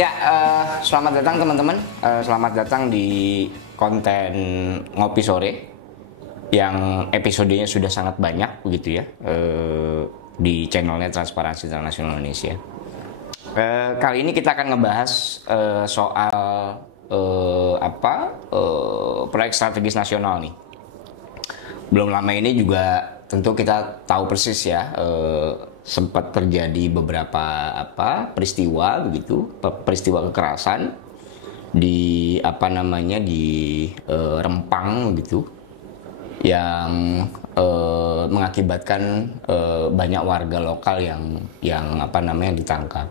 Ya, selamat datang teman-teman. Selamat datang di konten Ngopi Sore yang episodenya sudah sangat banyak begitu ya di channelnya Transparansi Internasional Indonesia. Kali ini kita akan ngebahas soal proyek strategis nasional nih. Belum lama ini juga tentu kita tahu persis ya, sempat terjadi beberapa peristiwa begitu, peristiwa kekerasan di Rempang begitu, yang mengakibatkan banyak warga lokal yang ditangkap.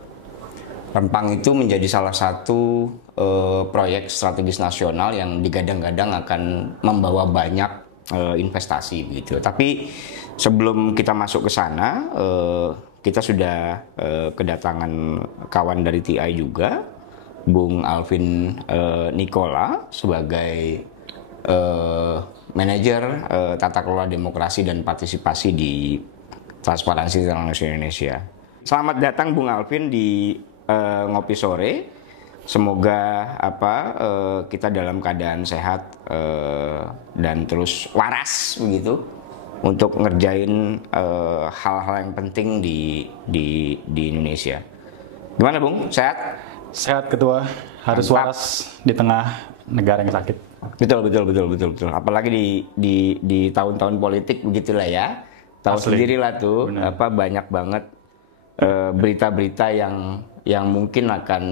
Rempang itu menjadi salah satu proyek strategis nasional yang digadang-gadang akan membawa banyak investasi begitu. Tapi sebelum kita masuk ke sana, kita sudah kedatangan kawan dari TI juga, Bung Alvin Nikola sebagai manajer tata kelola demokrasi dan partisipasi di Transparansi Internasional Indonesia. Selamat datang Bung Alvin di Ngopi Sore. Semoga kita dalam keadaan sehat dan terus waras begitu untuk ngerjain hal-hal yang penting di Indonesia. Gimana Bung? Sehat? Sehat Ketua. Harus waras di tengah negara yang sakit. Betul. Apalagi di tahun-tahun politik begitulah ya. Tahu sendirilah tuh. Benar. Banyak banget berita-berita yang mungkin akan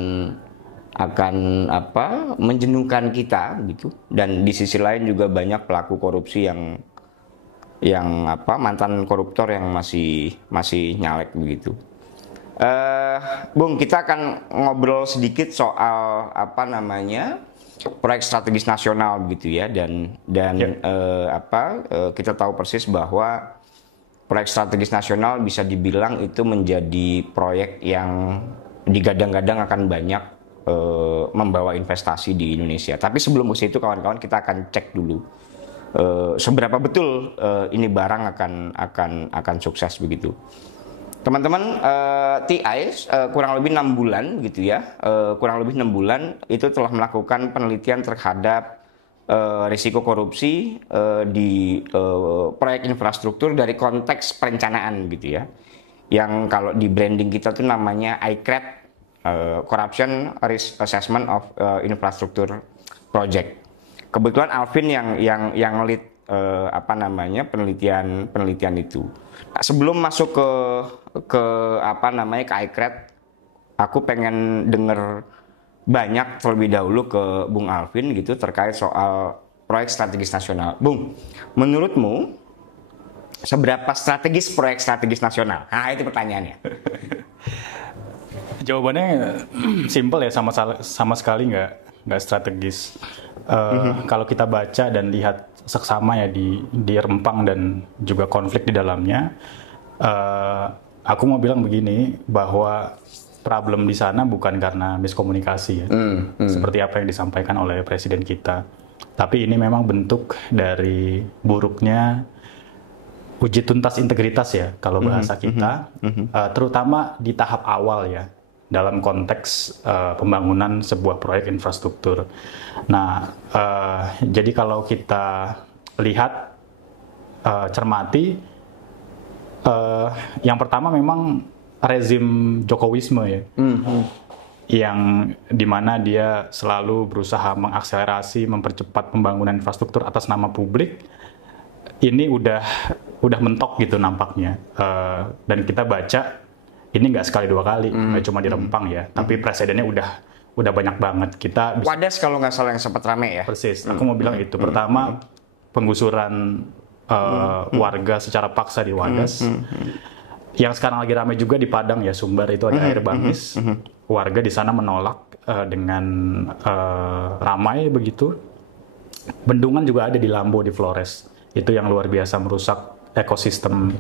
menjenuhkan kita gitu. Dan di sisi lain juga banyak pelaku korupsi yang mantan koruptor yang masih nyalek begitu. Bung, kita akan ngobrol sedikit soal proyek strategis nasional gitu ya, dan kita tahu persis bahwa proyek strategis nasional bisa dibilang itu menjadi proyek yang digadang-gadang akan banyak membawa investasi di Indonesia. Tapi sebelum ke situ kawan-kawan, kita akan cek dulu seberapa betul ini barang akan sukses begitu. Teman-teman, TI kurang lebih 6 bulan gitu ya, kurang lebih 6 bulan itu telah melakukan penelitian terhadap risiko korupsi di proyek infrastruktur dari konteks perencanaan gitu ya, yang kalau di branding kita tuh namanya ICRAD, Corruption Risk Assessment of Infrastructure Project. Kebetulan Alvin yang lead penelitian itu. Nah, sebelum masuk ke ICRAD, aku pengen denger banyak terlebih dahulu ke Bung Alvin gitu terkait soal proyek strategis nasional. Bung, menurutmu seberapa strategis proyek strategis nasional? Nah, itu pertanyaannya. Jawabannya simple ya, sama sekali nggak strategis. Kalau kita baca dan lihat seksama ya di Rempang dan juga konflik di dalamnya, aku mau bilang begini, bahwa problem di sana bukan karena miskomunikasi ya, seperti apa yang disampaikan oleh presiden kita, tapi ini memang bentuk dari buruknya uji tuntas integritas ya kalau bahasa kita, terutama di tahap awal ya, dalam konteks pembangunan sebuah proyek infrastruktur. Nah, jadi kalau kita lihat, cermati, yang pertama memang rezim Jokowisme ya, yang dimana dia selalu berusaha mengakselerasi, mempercepat pembangunan infrastruktur atas nama publik. Ini udah mentok gitu nampaknya, dan kita baca ini nggak sekali dua kali, nggak cuma di Rempang ya, tapi presidennya udah banyak banget. Kita bisa, Wadas kalau nggak salah yang sempat rame ya. persis, aku mau bilang itu. Pertama, penggusuran warga secara paksa di Wadas. Yang sekarang lagi rame juga di Padang ya, Sumbar itu ada air bangis. Warga di sana menolak dengan ramai begitu. Bendungan juga ada di Lambo, di Flores. Itu yang luar biasa merusak ekosistem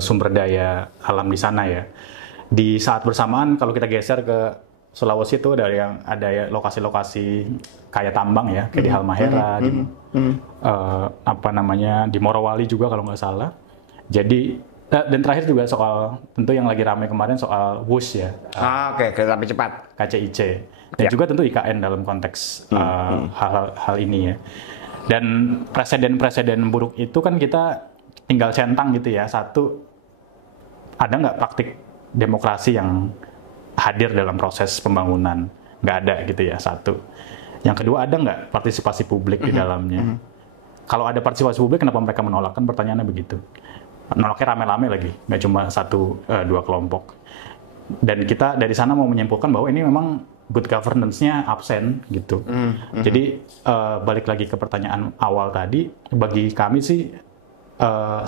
sumber daya alam di sana ya. Di saat bersamaan kalau kita geser ke Sulawesi itu ada lokasi-lokasi kayak tambang ya, kayak di Halmahera, di Morowali juga kalau nggak salah. Jadi Dan terakhir juga soal, tentu yang lagi ramai kemarin soal WUS ya, Oke, kereta api cepat. KCIC. Dan juga tentu IKN dalam konteks hal ini ya. Dan presiden-presiden buruk itu kan kita tinggal centang gitu ya. Satu, ada nggak praktik demokrasi yang hadir dalam proses pembangunan? Nggak ada gitu ya, satu. Yang kedua, ada nggak partisipasi publik di dalamnya? Kalau ada partisipasi publik, kenapa mereka menolak? Kan pertanyaannya begitu. Nolaknya rame-rame lagi, nggak cuma satu, dua kelompok. Dan kita dari sana mau menyimpulkan bahwa ini memang good governance-nya absen gitu. Jadi balik lagi ke pertanyaan awal tadi, bagi kami sih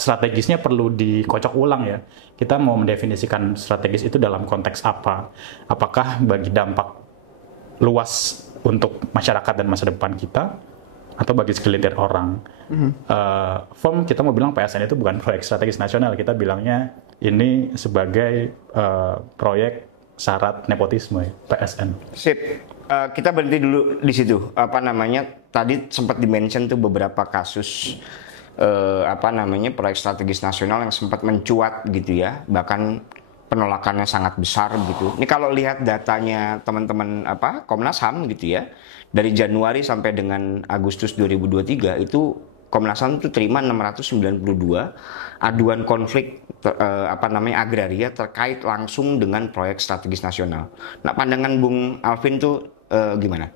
strategisnya perlu dikocok ulang ya. Kita mau mendefinisikan strategis itu dalam konteks apa? Apakah bagi dampak luas untuk masyarakat dan masa depan kita, atau bagi segelintir orang? Firm kita mau bilang PSN itu bukan proyek strategis nasional, kita bilangnya ini sebagai proyek syarat nepotisme ya, PSN. Sip. Kita berhenti dulu di situ. Tadi sempat dimention tuh beberapa kasus proyek strategis nasional yang sempat mencuat gitu ya, bahkan penolakannya sangat besar gitu. Ini kalau lihat datanya teman-teman Komnas HAM gitu ya, dari Januari sampai dengan Agustus 2023 itu Komnas HAM itu terima 692 aduan konflik agraria terkait langsung dengan proyek strategis nasional. Nah, pandangan Bung Alvin tuh gimana?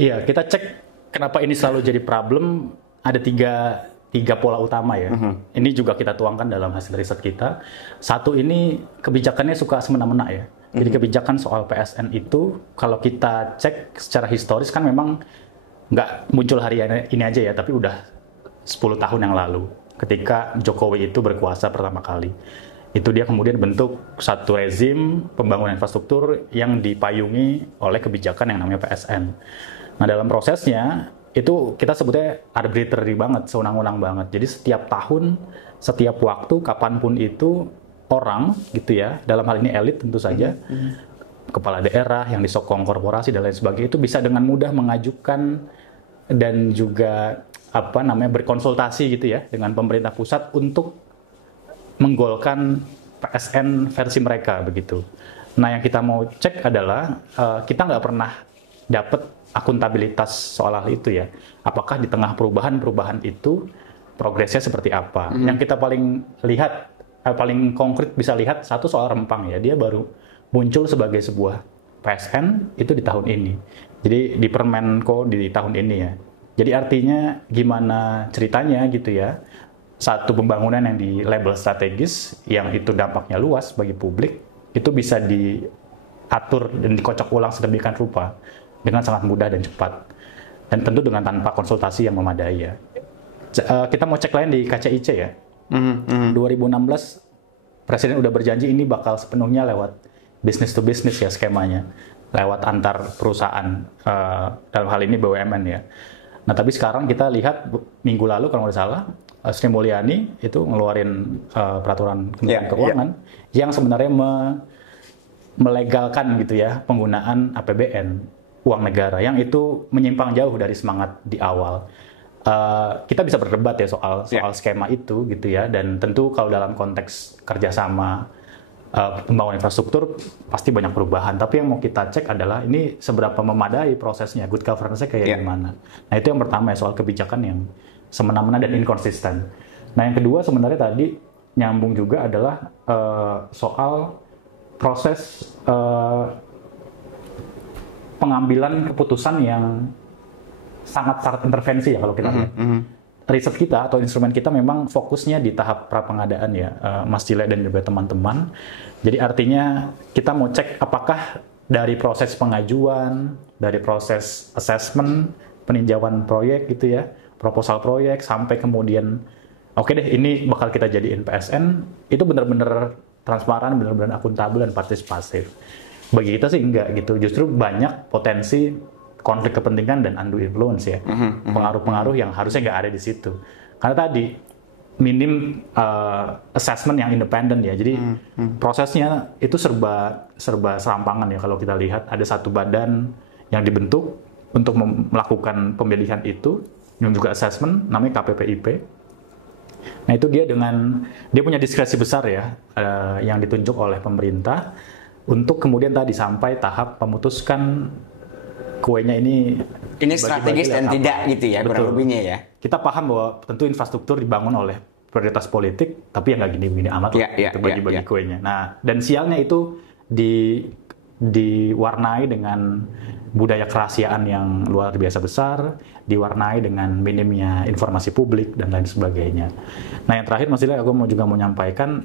Iya, kita cek kenapa ini selalu jadi problem. Ada tiga pola utama ya. Ini juga kita tuangkan dalam hasil riset kita. Satu, ini kebijakannya suka semena-mena ya. Jadi kebijakan soal PSN itu kalau kita cek secara historis kan memang nggak muncul hari ini aja ya, tapi udah 10 tahun yang lalu ketika Jokowi itu berkuasa pertama kali. Itu dia kemudian bentuk satu rezim pembangunan infrastruktur yang dipayungi oleh kebijakan yang namanya PSN. Nah, dalam prosesnya itu kita sebutnya arbitrary banget, sewenang-wenang banget. Jadi setiap tahun, setiap waktu, kapanpun itu orang gitu ya, dalam hal ini elit tentu saja, kepala daerah yang disokong korporasi dan lain sebagainya, itu bisa dengan mudah mengajukan dan juga berkonsultasi gitu ya dengan pemerintah pusat untuk menggolkan PSN versi mereka begitu. Nah, yang kita mau cek adalah kita nggak pernah dapat akuntabilitas soal hal itu ya. Apakah di tengah perubahan itu progresnya seperti apa? Yang kita paling lihat, paling konkret bisa lihat satu soal Rempang ya. Dia baru muncul sebagai sebuah PSN itu di tahun ini. Jadi di Permenko di tahun ini ya. Jadi artinya gimana ceritanya gitu ya. Satu pembangunan yang di label strategis, yang itu dampaknya luas bagi publik, itu bisa diatur dan dikocok ulang sedemikian rupa dengan sangat mudah dan cepat. Dan tentu dengan tanpa konsultasi yang memadai ya. Kita mau cek lain di KCIC ya. 2016 Presiden udah berjanji ini bakal sepenuhnya lewat business to business ya skemanya. Lewat antar perusahaan, dalam hal ini BUMN ya. Nah, tapi sekarang kita lihat minggu lalu kalau nggak salah, Sri Mulyani itu ngeluarin peraturan Kementerian Keuangan yang sebenarnya melegalkan gitu ya penggunaan APBN, uang negara, yang itu menyimpang jauh dari semangat di awal. Kita bisa berdebat ya soal skema itu gitu ya, dan tentu kalau dalam konteks kerjasama pembangunan infrastruktur pasti banyak perubahan, tapi yang mau kita cek adalah ini seberapa memadai prosesnya, good governance-nya kayak gimana. Nah, itu yang pertama ya, soal kebijakan yang semena-mena dan inkonsisten. Nah, yang kedua sebenarnya tadi nyambung juga adalah soal proses pengambilan keputusan yang sangat syarat intervensi ya kalau kita lihat. Riset kita atau instrumen kita memang fokusnya di tahap prapengadaan ya, Mas Cile dan juga teman-teman. Jadi artinya kita mau cek apakah dari proses pengajuan, dari proses assessment, peninjauan proyek gitu ya, proposal proyek, sampai kemudian oke deh ini bakal kita jadiin PSN, itu benar-benar transparan, benar-benar akuntabel dan partisipatif. Bagi kita sih enggak gitu, justru banyak potensi konflik kepentingan dan undue influence ya, pengaruh-pengaruh yang harusnya nggak ada di situ. Karena tadi minim assessment yang independen ya, jadi prosesnya itu serba serampangan ya. Kalau kita lihat ada satu badan yang dibentuk untuk melakukan pemilihan itu, yang juga assessment, namanya KPPIP. Nah itu dia punya diskresi besar ya yang ditunjuk oleh pemerintah untuk kemudian tadi sampai tahap memutuskan kuenya ini strategis dan tidak gitu ya, kurang lebihnya ya. Kita paham bahwa tentu infrastruktur dibangun oleh prioritas politik, tapi ya nggak gini-gini amat gitu bagi-bagi kuenya. Nah, dan sialnya itu diwarnai dengan budaya kerahasiaan yang luar biasa besar, diwarnai dengan minimnya informasi publik dan lain sebagainya. Nah, yang terakhir Mas Ilya, aku juga mau menyampaikan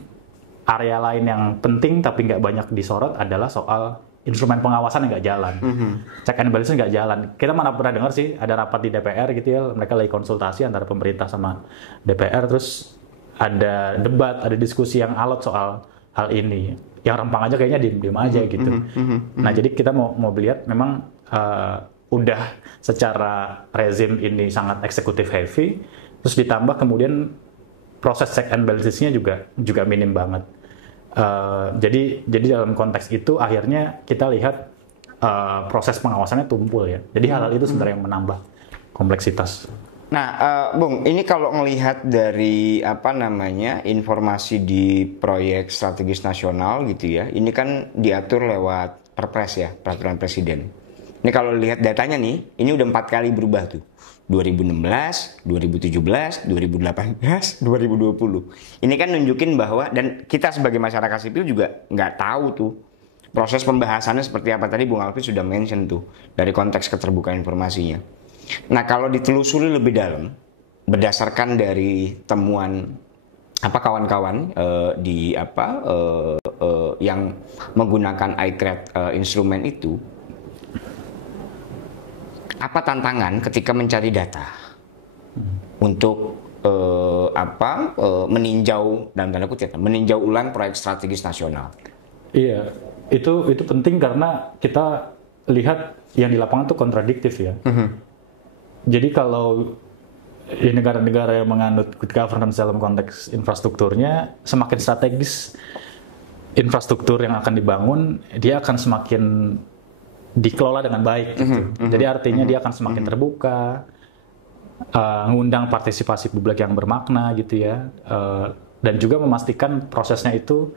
area lain yang penting tapi nggak banyak disorot adalah soal instrumen pengawasan yang nggak jalan, check and balance nggak jalan. Kita mana pernah dengar sih ada rapat di DPR gitu ya, mereka lagi konsultasi antara pemerintah sama DPR, terus ada debat, ada diskusi yang alot soal hal ini. Yang rempang aja kayaknya diem aja gitu. Nah jadi kita mau lihat memang udah secara rezim ini sangat eksekutif heavy, terus ditambah kemudian proses check and balance-nya juga minim banget. Jadi dalam konteks itu akhirnya kita lihat proses pengawasannya tumpul ya. Jadi hal-hal itu sebenarnya yang menambah kompleksitas. Nah, Bung, ini kalau melihat dari informasi di proyek strategis nasional gitu ya, ini kan diatur lewat Perpres ya, peraturan presiden. Ini kalau lihat datanya nih, ini udah 4 kali berubah tuh. 2016, 2017, 2018, 2020. Ini kan nunjukin bahwa, dan kita sebagai masyarakat sipil juga nggak tahu tuh proses pembahasannya seperti apa. Tadi Bung Alvin sudah mention tuh dari konteks keterbukaan informasinya. Nah, kalau ditelusuri lebih dalam berdasarkan dari temuan kawan-kawan yang menggunakan iTrade instrumen itu, apa tantangan ketika mencari data untuk meninjau dalam tanda kutip meninjau ulang proyek strategis nasional? Iya, itu penting karena kita lihat yang di lapangan tuh kontradiktif ya. Jadi kalau di negara-negara yang menganut good governance dalam konteks infrastrukturnya, semakin strategis infrastruktur yang akan dibangun, dia akan semakin dikelola dengan baik gitu. Jadi artinya dia akan semakin terbuka, ngundang partisipasi publik yang bermakna gitu ya, dan juga memastikan prosesnya itu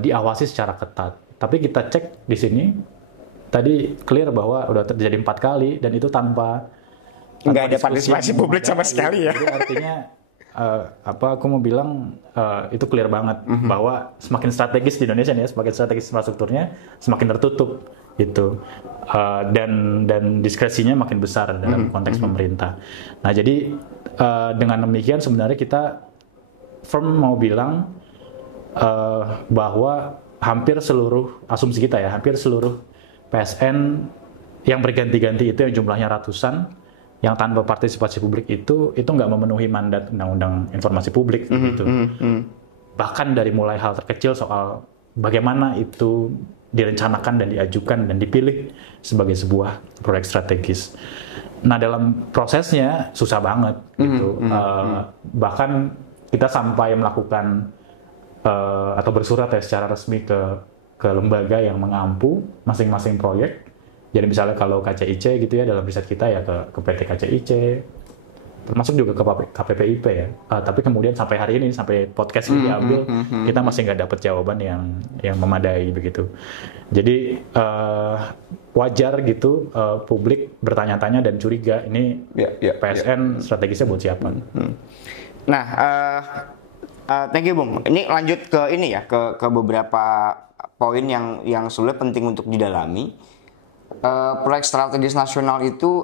diawasi secara ketat. Tapi kita cek di sini tadi clear bahwa udah terjadi 4 kali dan itu tanpa nggak ada partisipasi publik sama sekali ya. Jadi artinya aku mau bilang itu clear banget bahwa semakin strategis di Indonesia nih ya, semakin strategis infrastrukturnya semakin tertutup gitu, dan diskresinya makin besar dalam konteks pemerintah. Nah jadi dengan demikian sebenarnya kita firm mau bilang bahwa hampir seluruh asumsi kita ya, hampir seluruh PSN yang berganti-ganti itu yang jumlahnya ratusan, yang tanpa partisipasi publik itu nggak memenuhi mandat Undang-Undang Informasi Publik gitu. Bahkan dari mulai hal terkecil soal bagaimana itu direncanakan dan diajukan dan dipilih sebagai sebuah proyek strategis. Nah dalam prosesnya susah banget gitu. Bahkan kita sampai melakukan atau bersurat ya secara resmi ke lembaga yang mengampu masing-masing proyek. Jadi misalnya kalau KCIC gitu ya, dalam riset kita ya ke PT KCIC, termasuk juga ke KPPIP ya. Tapi kemudian sampai hari ini, sampai podcast ini diambil, kita masih nggak dapat jawaban yang memadai begitu. Jadi wajar gitu publik bertanya-tanya dan curiga ini PSN strategisnya buat siapa? Nah, thank you Bung. Ini lanjut ke ini ya, ke beberapa poin yang sebenarnya penting untuk didalami. Proyek strategis nasional itu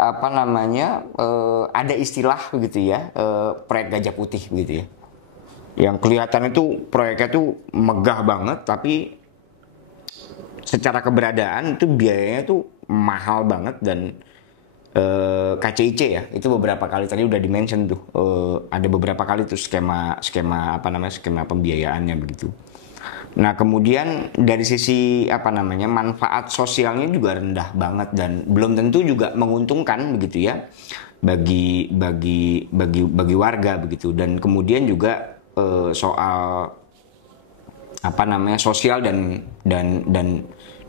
ada istilah begitu ya, proyek gajah putih begitu ya. Yang kelihatan itu proyeknya tuh megah banget, tapi secara keberadaan itu biayanya tuh mahal banget. Dan KCIC ya, itu beberapa kali tadi udah dimention tuh, ada beberapa kali tuh skema pembiayaannya begitu. Nah kemudian dari sisi manfaat sosialnya juga rendah banget dan belum tentu juga menguntungkan begitu ya bagi warga begitu. Dan kemudian juga soal sosial dan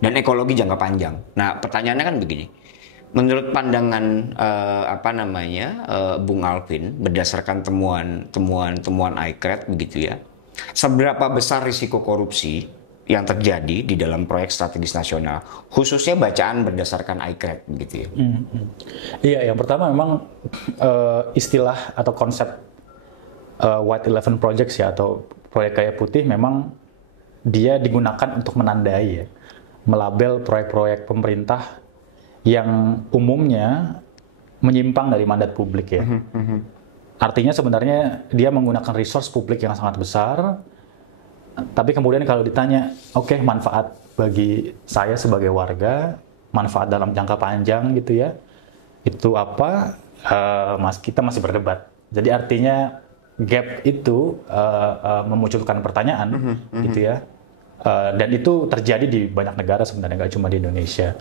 ekologi jangka panjang. Nah pertanyaannya kan begini, menurut pandangan Bung Alvin berdasarkan temuan ICRED begitu ya, seberapa besar risiko korupsi yang terjadi di dalam proyek strategis nasional, khususnya bacaan berdasarkan ICRED begitu ya? Iya, yang pertama memang istilah atau konsep White 11 Projects ya, atau proyek kayu putih, memang dia digunakan untuk menandai ya, melabel proyek-proyek pemerintah yang umumnya menyimpang dari mandat publik ya. Artinya sebenarnya dia menggunakan resource publik yang sangat besar, tapi kemudian kalau ditanya, oke, manfaat bagi saya sebagai warga, manfaat dalam jangka panjang gitu ya, itu apa? Kita masih berdebat. Jadi artinya gap itu memunculkan pertanyaan gitu ya. Dan itu terjadi di banyak negara sebenarnya, nggak cuma di Indonesia.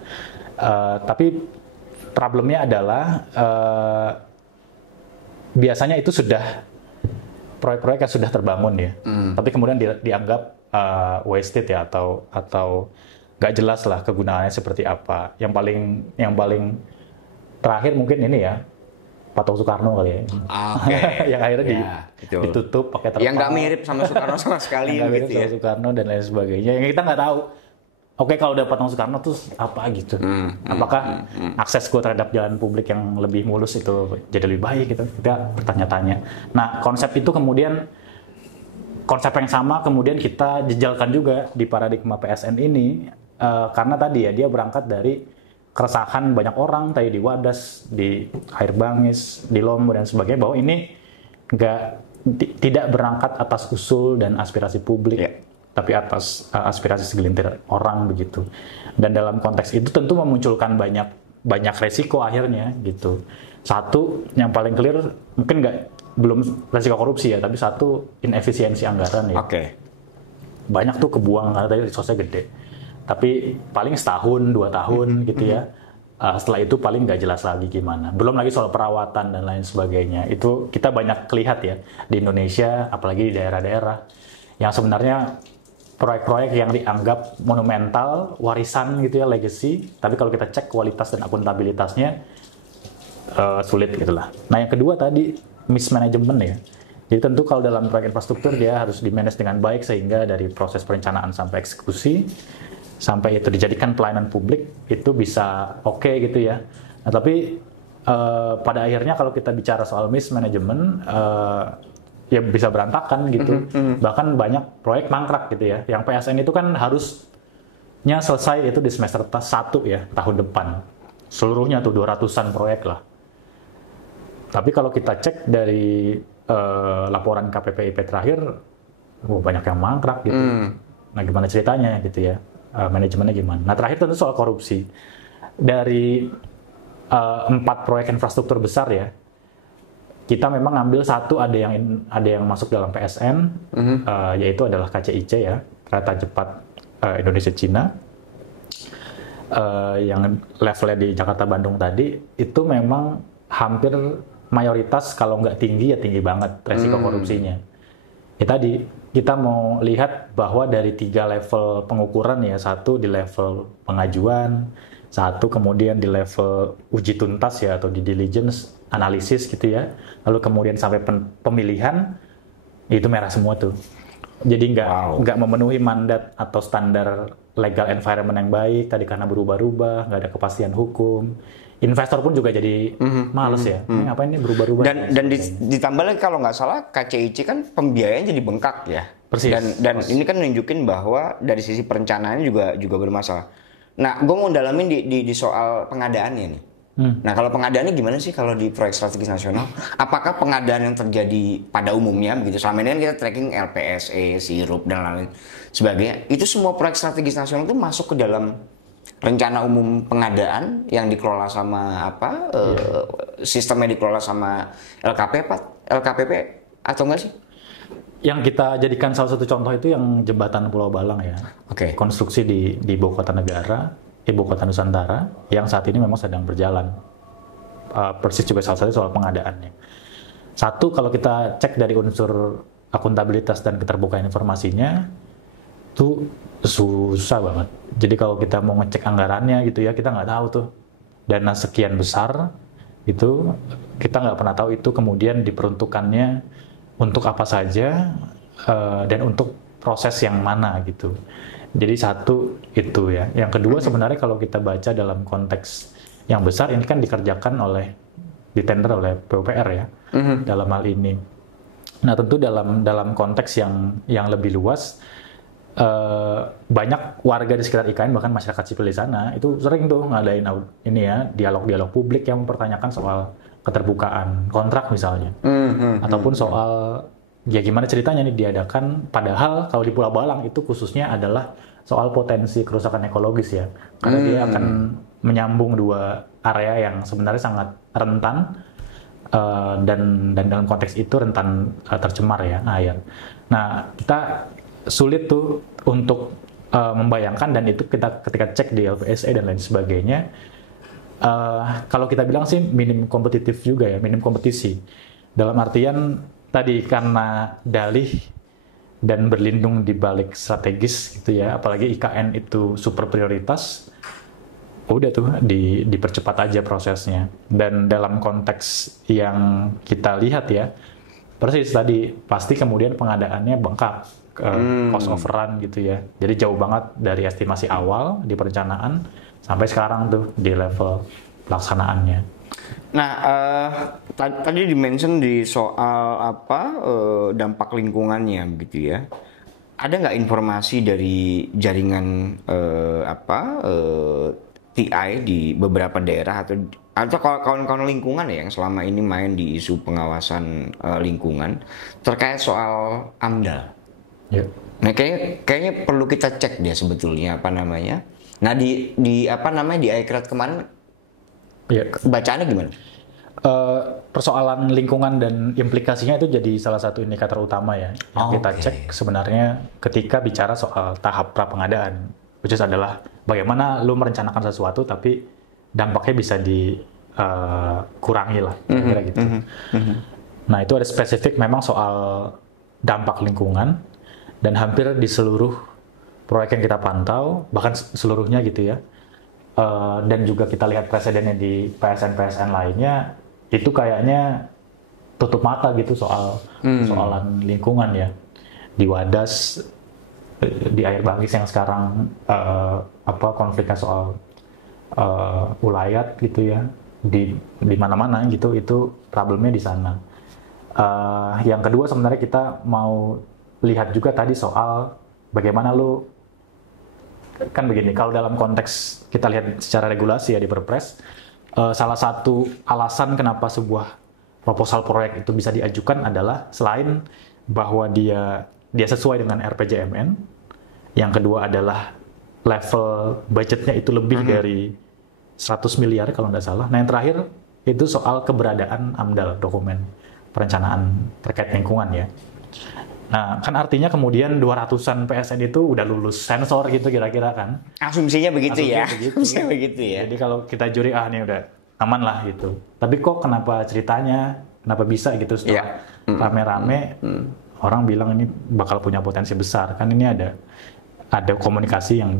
Tapi problemnya adalah biasanya itu sudah proyek-proyek yang sudah terbangun ya, tapi kemudian dianggap wasted ya, atau nggak jelas lah kegunaannya seperti apa. Yang paling terakhir mungkin ini ya, Patung Soekarno kali ya. Okay. Yang akhirnya ditutup pakai terpal. Yang nggak mirip sama Soekarno sama sekali. Yang nggak mirip sama Soekarno dan lain sebagainya. Yang kita nggak tahu. Oke, kalau udah Patung Soekarno tuh apa gitu? Apakah akses gue terhadap jalan publik yang lebih mulus itu jadi lebih baik gitu? Kita bertanya-tanya. Nah, konsep itu kemudian, konsep yang sama kemudian kita jejalkan juga di paradigma PSN ini, karena tadi ya dia berangkat dari keresahan banyak orang tadi di Wadas, di Air Bangis, di Lombok dan sebagainya, bahwa ini tidak berangkat atas usul dan aspirasi publik, tapi atas aspirasi segelintir orang begitu. Dan dalam konteks itu tentu memunculkan banyak resiko akhirnya gitu. Satu yang paling clear mungkin belum resiko korupsi ya, tapi satu inefisiensi anggaran ya. Banyak tuh kebuang karena tadi resource-nya gede. Tapi paling setahun, 2 tahun gitu ya. Setelah itu paling nggak jelas lagi gimana. Belum lagi soal perawatan dan lain sebagainya. Itu kita banyak lihat ya di Indonesia, apalagi di daerah-daerah yang sebenarnya proyek-proyek yang dianggap monumental, warisan gitu ya, legacy. Tapi kalau kita cek kualitas dan akuntabilitasnya sulit gitulah. Nah yang kedua tadi mismanagement ya. Jadi tentu kalau dalam proyek infrastruktur dia harus di-manage dengan baik sehingga dari proses perencanaan sampai eksekusi, sampai itu dijadikan pelayanan publik, itu bisa oke gitu ya. Nah, tapi pada akhirnya kalau kita bicara soal mismanagement, ya bisa berantakan gitu. Bahkan banyak proyek mangkrak gitu ya. Yang PSN itu kan harusnya selesai itu di semester 1 ya, tahun depan. Seluruhnya tuh 200-an proyek lah. Tapi kalau kita cek dari laporan KPPIP terakhir, banyak yang mangkrak gitu. Nah gimana ceritanya gitu ya? Manajemennya gimana? Nah terakhir tentu soal korupsi. Dari 4 proyek infrastruktur besar ya, kita memang ngambil satu ada yang masuk dalam PSN, yaitu adalah KCIC ya, Kereta Cepat Indonesia Cina, yang levelnya di Jakarta Bandung tadi, itu memang hampir mayoritas kalau nggak tinggi ya tinggi banget resiko korupsinya. Ya tadi kita mau lihat bahwa dari 3 level pengukuran ya, satu di level pengajuan, satu kemudian di level uji tuntas ya atau di diligence analisis gitu ya, lalu kemudian sampai pemilihan itu merah semua tuh. Jadi nggak memenuhi mandat atau standar legal environment yang baik tadi karena berubah-ubah, nggak ada kepastian hukum. Investor pun juga jadi males ya. Ngapain ini berubah-ubah? Dan ditambah lagi kalau nggak salah KCIC kan pembiayaan jadi bengkak ya. Persis. Dan ini kan nunjukin bahwa dari sisi perencanaannya juga bermasalah. Nah, gue mau dalamin di soal pengadaannya nih. Nah, kalau pengadaannya gimana sih kalau di proyek strategis nasional? Apakah pengadaan yang terjadi pada umumnya begitu? Selama ini kan kita tracking LPSE, Sirup dan lain sebagainya. Itu semua proyek strategis nasional itu masuk ke dalam rencana umum pengadaan yang dikelola sama sistemnya dikelola sama LKPP atau enggak sih? Yang kita jadikan salah satu contoh itu yang jembatan Pulau Balang ya. Konstruksi di ibu kota negara, ibu kota Nusantara yang saat ini memang sedang berjalan. Persis juga salah satu soal pengadaannya. Satu, kalau kita cek dari unsur akuntabilitas dan keterbukaan informasinya, itu susah banget. Jadi kalau kita mau ngecek anggarannya gitu ya, kita nggak tahu tuh dana sekian besar itu kita nggak pernah tahu itu kemudian diperuntukannya untuk apa saja dan untuk proses yang mana gitu. Jadi satu itu ya. Yang kedua sebenarnya kalau kita baca dalam konteks yang besar ini kan dikerjakan ditender oleh PUPR ya dalam hal ini. Nah tentu dalam konteks yang lebih luas banyak warga di sekitar IKN bahkan masyarakat sipil di sana itu sering tuh ngadain ini ya dialog-dialog publik yang mempertanyakan soal keterbukaan kontrak misalnya ataupun soal ya gimana ceritanya nih diadakan padahal kalau di Pulau Balang itu khususnya adalah soal potensi kerusakan ekologis ya karena dia akan menyambung dua area yang sebenarnya sangat rentan dan dalam konteks itu rentan tercemar ya air. Nah kita sulit tuh untuk membayangkan dan itu kita ketika cek di LPSA dan lain sebagainya kalau kita bilang sih minim kompetitif juga ya minim kompetisi dalam artian tadi karena dalih dan berlindung di balik strategis gitu ya apalagi IKN itu super prioritas udah tuh dipercepat aja prosesnya dan dalam konteks yang kita lihat ya persis tadi pasti kemudian pengadaannya bengkak cost overrun gitu ya jadi jauh banget dari estimasi awal di perencanaan sampai sekarang tuh di level pelaksanaannya. Nah tadi dimention di soal dampak lingkungannya gitu ya ada nggak informasi dari jaringan TI di beberapa daerah atau kawan-kawan lingkungan ya yang selama ini main di isu pengawasan lingkungan terkait soal AMDAL. Yeah. Nah kayaknya perlu kita cek dia sebetulnya apa namanya. Nah di iCRAD kemarin bacaannya gimana? Persoalan lingkungan dan implikasinya itu jadi salah satu indikator utama ya yang kita cek sebenarnya ketika bicara soal tahap pra pengadaan, which is adalah bagaimana lu merencanakan sesuatu tapi dampaknya bisa dikurangi lah kira-kira gitu. Nah itu ada spesifik memang soal dampak lingkungan dan hampir di seluruh proyek yang kita pantau bahkan seluruhnya gitu ya dan juga kita lihat presidennya di PSN lainnya itu kayaknya tutup mata gitu soalan lingkungan ya di Wadas di Air Bangkis yang sekarang konfliknya soal ulayat gitu ya di mana-mana gitu itu problemnya di sana. Yang kedua sebenarnya kita mau lihat juga tadi soal bagaimana lu kan begini kalau dalam konteks kita lihat secara regulasi ya di Perpres salah satu alasan kenapa sebuah proposal proyek itu bisa diajukan adalah selain bahwa dia sesuai dengan RPJMN, yang kedua adalah level budgetnya itu lebih dari 100 miliar kalau nggak salah. Nah yang terakhir itu soal keberadaan AMDAL, dokumen perencanaan terkait lingkungan ya. Nah kan artinya kemudian 200-an PSN itu udah lulus sensor gitu kira-kira kan. Asumsinya begitu ya. Asumsinya begitu ya. Jadi kalau kita juri nih udah aman lah gitu. Tapi kok kenapa ceritanya, kenapa bisa gitu setelah rame-rame orang bilang ini bakal punya potensi besar. Kan ini ada komunikasi yang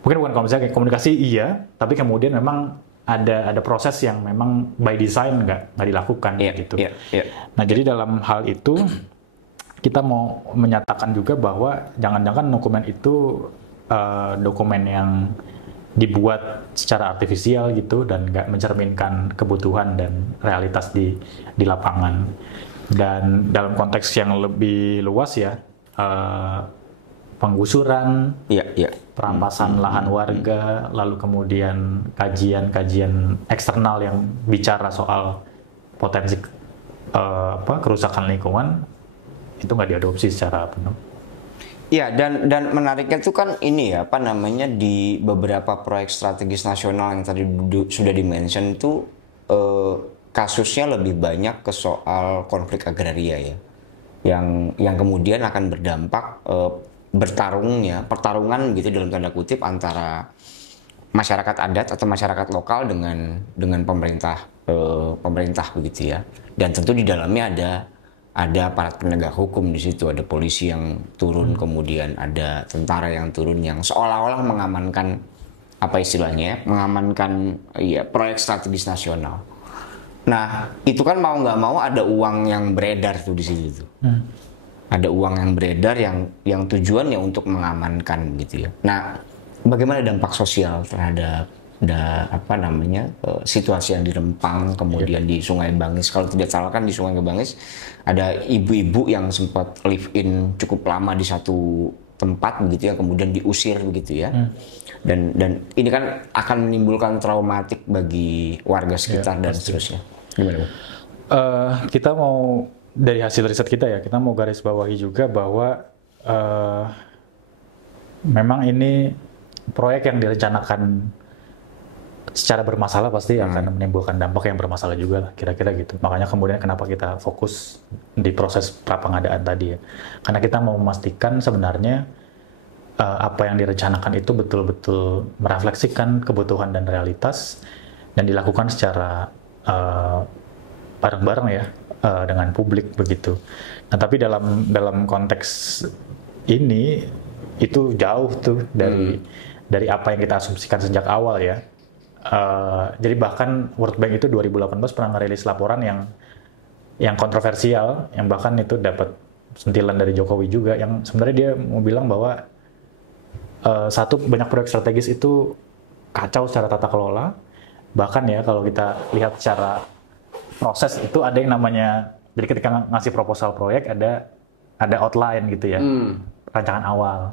mungkin bukan komunikasi iya, tapi kemudian memang ada proses yang memang by design nggak dilakukan gitu. Nah jadi dalam hal itu kita mau menyatakan juga bahwa jangan-jangan dokumen itu dokumen yang dibuat secara artifisial gitu dan nggak mencerminkan kebutuhan dan realitas di lapangan. Dan dalam konteks yang lebih luas ya, penggusuran, perampasan lahan warga, lalu kemudian kajian-kajian eksternal yang bicara soal potensi kerusakan lingkungan itu nggak diadopsi secara penuh. Ya dan menariknya itu kan ini ya di beberapa proyek strategis nasional yang tadi sudah dimention itu kasusnya lebih banyak ke soal konflik agraria ya, yang kemudian akan berdampak pertarungan gitu dalam tanda kutip antara masyarakat adat atau masyarakat lokal dengan pemerintah begitu ya, dan tentu di dalamnya ada aparat penegak hukum di situ, ada polisi yang turun, kemudian ada tentara yang turun yang seolah-olah mengamankan apa istilahnya, mengamankan ya proyek strategis nasional. Nah, itu kan mau nggak mau ada uang yang beredar tuh di situ tuh. Ada uang yang beredar yang tujuannya untuk mengamankan gitu ya. Nah, bagaimana dampak sosial terhadap situasi yang di Rempang, kemudian di Sungai Bangis. Kalau tidak salah kan di Sungai Bangis ada ibu-ibu yang sempat live in cukup lama di satu tempat begitu ya, kemudian diusir begitu ya. Dan ini kan akan menimbulkan traumatik bagi warga sekitar dan seterusnya. Gimana, Bu? Kita mau dari hasil riset kita ya, kita mau garis bawahi juga bahwa memang ini proyek yang direncanakan secara bermasalah pasti akan menimbulkan dampak yang bermasalah juga lah, kira-kira gitu. Makanya kemudian kenapa kita fokus di proses prapengadaan tadi ya. Karena kita mau memastikan sebenarnya apa yang direncanakan itu betul-betul merefleksikan kebutuhan dan realitas dan dilakukan secara bareng-bareng ya dengan publik begitu. Nah, tapi dalam konteks ini itu jauh tuh dari apa yang kita asumsikan sejak awal ya. Jadi bahkan World Bank itu 2018 pernah ngerilis laporan yang kontroversial, yang bahkan itu dapat sentilan dari Jokowi juga, yang sebenarnya dia mau bilang bahwa banyak proyek strategis itu kacau secara tata kelola. Bahkan ya kalau kita lihat secara proses itu ada yang namanya, jadi ketika ngasih proposal proyek ada outline gitu ya, rancangan awal,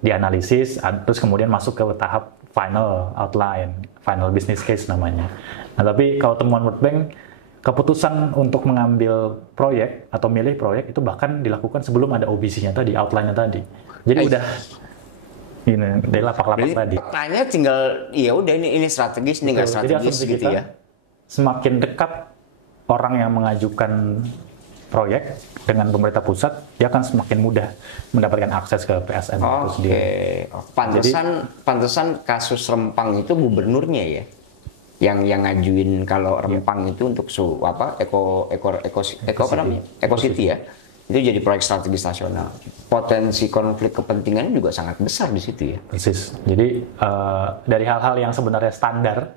dianalisis, terus kemudian masuk ke tahap final outline, final business case namanya. Nah, tapi kalau temuan World Bank, keputusan untuk mengambil proyek atau milih proyek itu bahkan dilakukan sebelum ada OBC-nya tadi, outline-nya tadi. Jadi udah ini dari lapak-lapak tadi. Tanya tinggal ya udah ini strategis, ini nggak strategis gitu ya. Semakin dekat orang yang mengajukan proyek dengan pemerintah pusat, dia akan semakin mudah mendapatkan akses ke PSN itu sendiri. Pantesan kasus Rempang itu gubernurnya ya, yang ngajuin kalau Rempang itu untuk Eco City ya, itu jadi proyek strategis nasional. Potensi konflik kepentingan juga sangat besar di situ ya. Persis. Jadi dari hal-hal yang sebenarnya standar.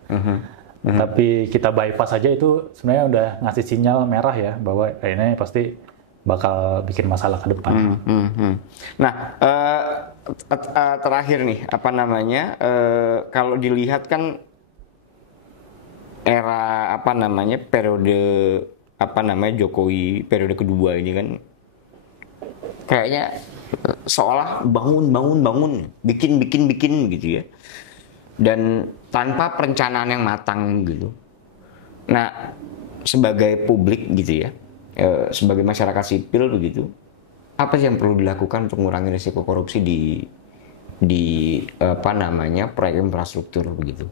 Tapi kita bypass aja itu sebenarnya udah ngasih sinyal merah ya bahwa ini pasti bakal bikin masalah ke depan. Nah, terakhir nih kalau dilihat kan era periode Jokowi periode kedua ini kan kayaknya seolah bangun bikin gitu ya. Dan tanpa perencanaan yang matang gitu. Nah, sebagai publik gitu ya, sebagai masyarakat sipil begitu, apa sih yang perlu dilakukan untuk mengurangi risiko korupsi di proyek infrastruktur begitu?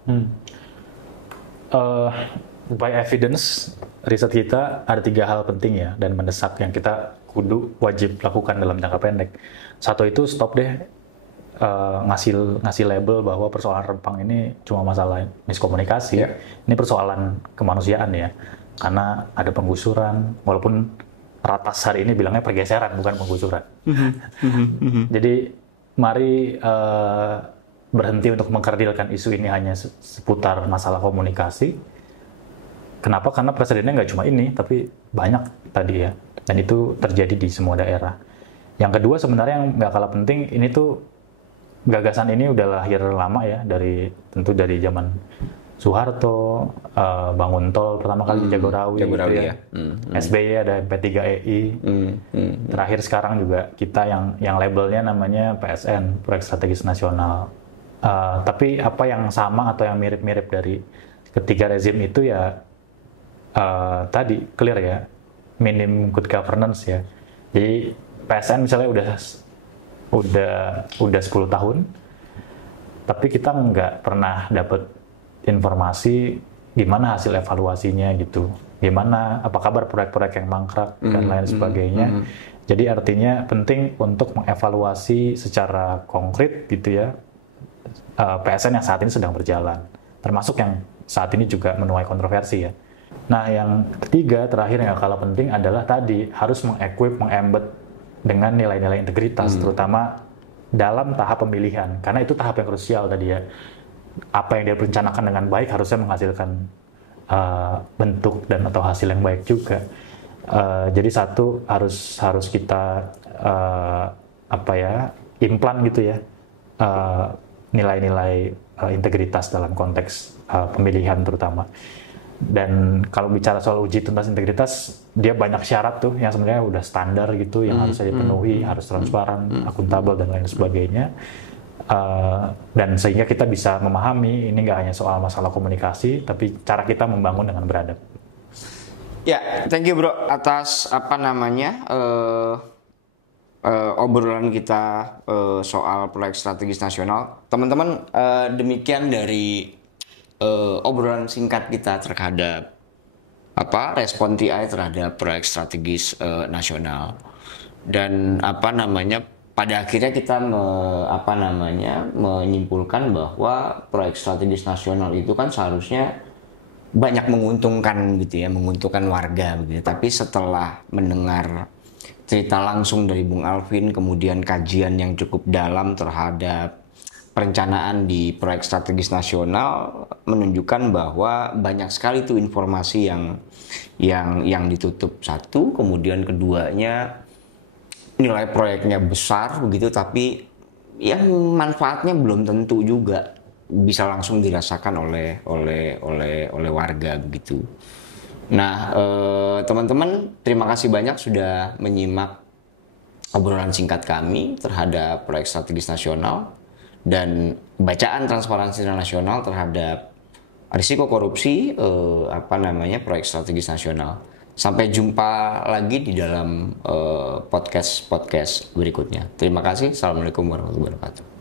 By evidence, riset kita ada 3 hal penting ya dan mendesak yang kita wajib lakukan dalam jangka pendek. Satu itu stop deh ngasih label bahwa persoalan Rempang ini cuma masalah miskomunikasi. Ini persoalan kemanusiaan ya, karena ada penggusuran, walaupun ratas hari ini bilangnya pergeseran bukan penggusuran. Jadi mari berhenti untuk mengkerdilkan isu ini hanya seputar masalah komunikasi. Kenapa? Karena presidennya nggak cuma ini, tapi banyak tadi ya, dan itu terjadi di semua daerah. Yang kedua sebenarnya yang nggak kalah penting, ini tuh gagasan ini udah lahir lama ya, tentu dari zaman Soeharto, bangun tol pertama kali di Jagorawi gitu ya. SBY ada MP3EI. Terakhir sekarang juga kita yang labelnya namanya PSN, Proyek Strategis Nasional. Tapi apa yang sama atau yang mirip-mirip dari ketiga rezim itu ya tadi clear ya, minim good governance ya. Jadi PSN misalnya udah 10 tahun, tapi kita nggak pernah dapat informasi gimana hasil evaluasinya gitu, gimana apa kabar proyek-proyek yang mangkrak dan lain sebagainya. Jadi artinya penting untuk mengevaluasi secara konkret gitu ya PSN yang saat ini sedang berjalan, termasuk yang saat ini juga menuai kontroversi ya. Nah yang ketiga terakhir yang kalah penting adalah tadi harus mengembed dengan nilai-nilai integritas, terutama dalam tahap pemilihan, karena itu tahap yang krusial tadi ya. apa yang dia rencanakan dengan baik harusnya menghasilkan bentuk dan atau hasil yang baik juga. Jadi satu harus kita implan gitu ya, nilai-nilai integritas dalam konteks pemilihan terutama. Dan kalau bicara soal uji tuntas integritas, dia banyak syarat tuh yang sebenarnya udah standar gitu, yang harus dipenuhi, harus transparan, akuntabel dan lain sebagainya. Dan sehingga kita bisa memahami ini nggak hanya soal masalah komunikasi, tapi cara kita membangun dengan beradab. Ya, thank you bro atas obrolan kita soal proyek strategis nasional. Teman-teman, demikian dari obrolan singkat kita terhadap respon TI terhadap proyek strategis nasional. Dan pada akhirnya kita menyimpulkan bahwa proyek strategis nasional itu kan seharusnya banyak menguntungkan gitu ya, menguntungkan warga begitu. Tapi setelah mendengar cerita langsung dari Bung Alvin, kemudian kajian yang cukup dalam terhadap perencanaan di proyek strategis nasional, menunjukkan bahwa banyak sekali tuh informasi yang ditutup. Satu, kemudian keduanya nilai proyeknya besar begitu, tapi yang manfaatnya belum tentu juga bisa langsung dirasakan oleh warga begitu. Nah, teman-teman, terima kasih banyak sudah menyimak obrolan singkat kami terhadap proyek strategis nasional dan bacaan transparansi nasional terhadap risiko korupsi proyek strategis nasional. Sampai jumpa lagi di dalam podcast berikutnya. Terima kasih. Assalamualaikum warahmatullahi wabarakatuh.